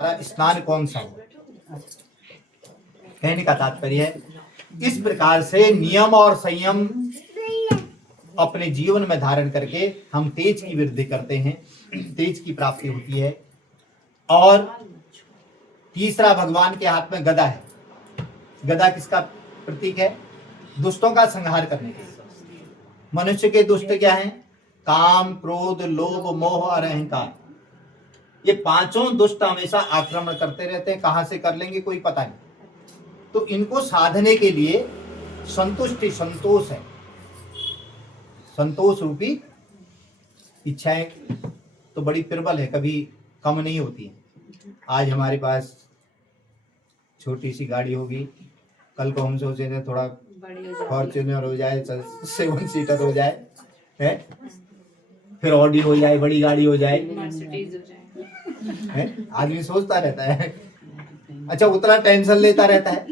स्नान कौन सा हो। कहने का तात्पर्य है इस प्रकार से नियम और संयम अपने जीवन में धारण करके हम तेज की वृद्धि करते हैं, तेज की प्राप्ति होती है। और तीसरा, भगवान के हाथ में गदा है। गदा किसका प्रतीक है? दुष्टों का संहार करने के लिए। मनुष्य के दुष्ट क्या हैं? काम, क्रोध, लोभ, मोह और अहंकार। ये पांचों दुष्ट हमेशा आक्रमण करते रहते हैं। कहां से कर लेंगे कोई पता नहीं। तो इनको साधने के लिए संतुष्टि, संतोष है। संतोष रूपी इच्छाएं तो बड़ी प्रबल है, कभी कम नहीं होती है। आज हमारे पास छोटी सी गाड़ी होगी, कल को हम सोचे थे थोड़ा फॉर्च्यूनर हो जाए, 7 सीटर हो जाए, है? फिर ऑडी हो जाए, बड़ी गाड़ी हो जाए, है? आदमी सोचता रहता है। अच्छा, उतना टेंशन लेता रहता है,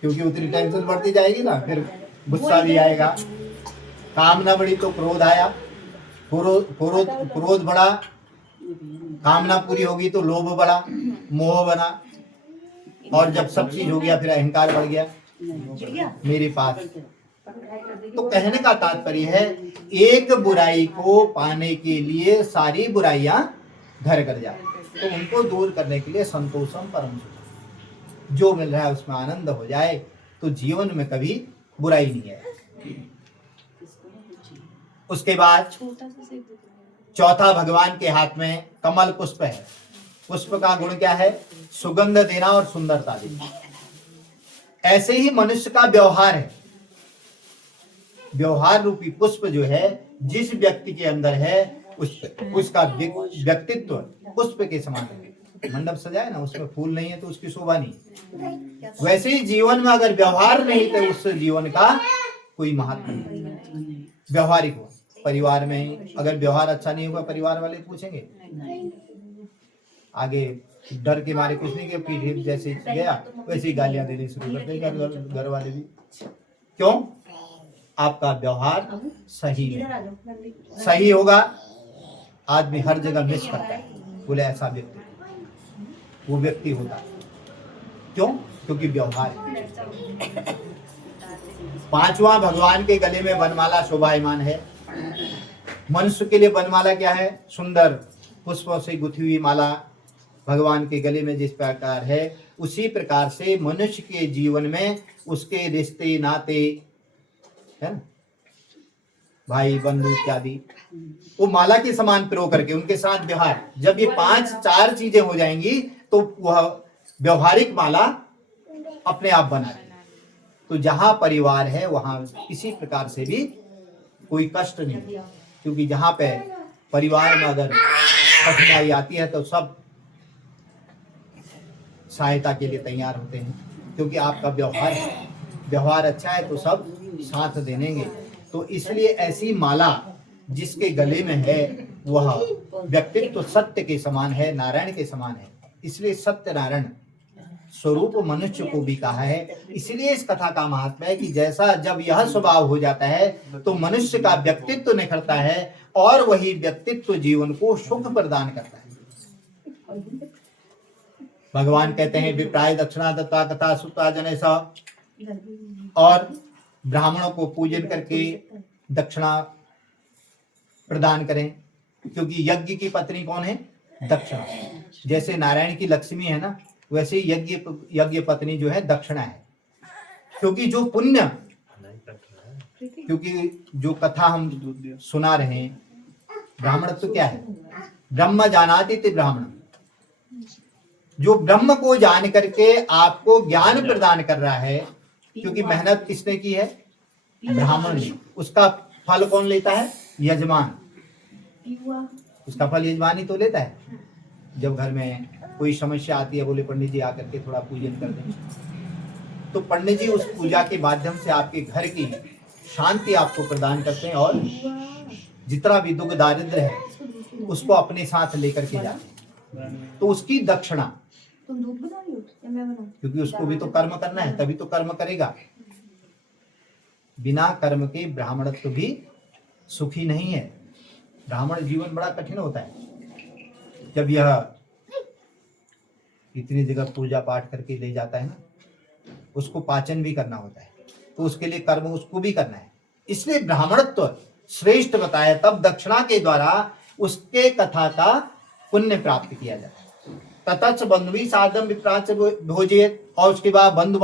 क्योंकि उतनी टेंशन बढ़ती जाएगी ना, फिर गुस्सा भी आएगा। कामना बढ़ी तो क्रोध आया, क्रोध बढ़ा, कामना पूरी होगी तो लोभ बढ़ा, मोह बना, और जब सब चीज हो गया फिर अहंकार बढ़ गया मेरे पास। तो कहने का तात्पर्य है एक बुराई को पाने के लिए सारी बुराइयां घर कर जाए, तो उनको दूर करने के लिए संतोषम परम सुखम, जो मिल रहा है उसमें आनंद हो जाए, तो जीवन में कभी बुराई नहीं है। उसके बाद चौथा, भगवान के हाथ में कमल पुष्प है। पुष्प का गुण क्या है? सुगंध देना और सुंदरता देना। ऐसे ही मनुष्य का व्यवहार है। व्यवहार रूपी पुष्प जो है जिस व्यक्ति के अंदर है उसका व्यक्तित्व पुष्प के समान है। मंडप सजाए ना, उसमें फूल नहीं है तो उसकी शोभा नहीं। वैसे ही जीवन में अगर व्यवहार नहीं तो उस जीवन का कोई महत्व नहीं। व्यवहारिक हो। परिवार में अगर व्यवहार अच्छा नहीं होगा, परिवार वाले पूछेंगे, आगे डर के मारे कुछ नहीं किया, पीठ जैसे गया वैसे ही गालियां देनी शुरू कर देंगे घर वाले भी। क्यों? आपका व्यवहार सही है। सही होगा, आदमी हर जगह मिस करता है, बोले ऐसा व्यक्ति, वो व्यक्ति होता है। क्यों? क्योंकि व्यवहार है। पांचवा, भगवान के गले में वनमाला शोभायमान है। मनुष्य के लिए वनमाला क्या है? सुंदर पुष्पों से गुथी हुई माला भगवान के गले में जिस प्रकार है, उसी प्रकार से मनुष्य के जीवन में उसके रिश्ते नाते, है ना, भाई बंधु इत्यादि, वो माला के समान प्रयोग करके उनके साथ व्यवहार, जब ये 5-4 चीजें हो जाएंगी तो वह व्यवहारिक माला अपने आप बना है। तो जहां परिवार है वहां किसी प्रकार से भी कोई कष्ट नहीं, क्योंकि जहां पे परिवार में अगर कठिनाई आती है तो सब सहायता के लिए तैयार होते हैं, क्योंकि आपका व्यवहार अच्छा है तो सब साथ देंगे। तो इसलिए ऐसी माला जिसके गले में है वह व्यक्तित्व तो सत्य के समान है, नारायण के समान है। इसलिए सत्यनारायण स्वरूप मनुष्य को भी कहा है। इसलिए इस कथा का महात्म्य है कि जैसा जब यह स्वभाव हो जाता है तो मनुष्य का व्यक्तित्व निखरता है और वही व्यक्तित्व जीवन को सुख प्रदान करता है। भगवान कहते हैं विप्राय दक्षिणा दत्ता तथा सुता जनेश, और ब्राह्मणों को पूजन करके दक्षिणा प्रदान करें, क्योंकि यज्ञ की पत्नी कौन है? दक्षिणा। जैसे नारायण की लक्ष्मी है ना, वैसे यज्ञ पत्नी जो है दक्षिणा है। क्योंकि जो पुण्य, क्योंकि जो कथा हम सुना रहे हैं, ब्राह्मण तो क्या है? ब्रह्म जानाति ते ब्राह्मण, जो ब्रह्म को जान करके आपको ज्ञान प्रदान कर रहा है, क्योंकि मेहनत किसने की है? ब्राह्मण ने। उसका फल कौन लेता है? यजमान। उसका फल यजमान ही तो लेता है। जब घर में कोई समस्या आती है, बोले पंडित जी आकर के थोड़ा पूजन कर दें, तो पंडित जी उस पूजा के माध्यम से आपके घर की शांति आपको प्रदान करते हैं और जितना भी दुख दारिद्र है उसको अपने साथ लेकर के जाते हैं। तो उसकी दक्षिणा, क्योंकि उसको भी तो कर्म करना है, तभी तो कर्म करेगा। बिना कर्म के ब्राह्मणत्व भी सुखी नहीं है। ब्राह्मण जीवन बड़ा कठिन होता है। जब यह इतनी जगह पूजा पाठ करके ले जाता है ना, उसको पाचन भी करना होता है, तो उसके लिए कर्म उसको भी करना है। इसलिए ब्राह्मणत्व श्रेष्ठ बताया, तब दक्षिणा के द्वारा उसके कथा का पुण्य प्राप्त किया जाता है। ततच बंधुवी साधम विप्राच भोजिए, और उसके बाद बंधु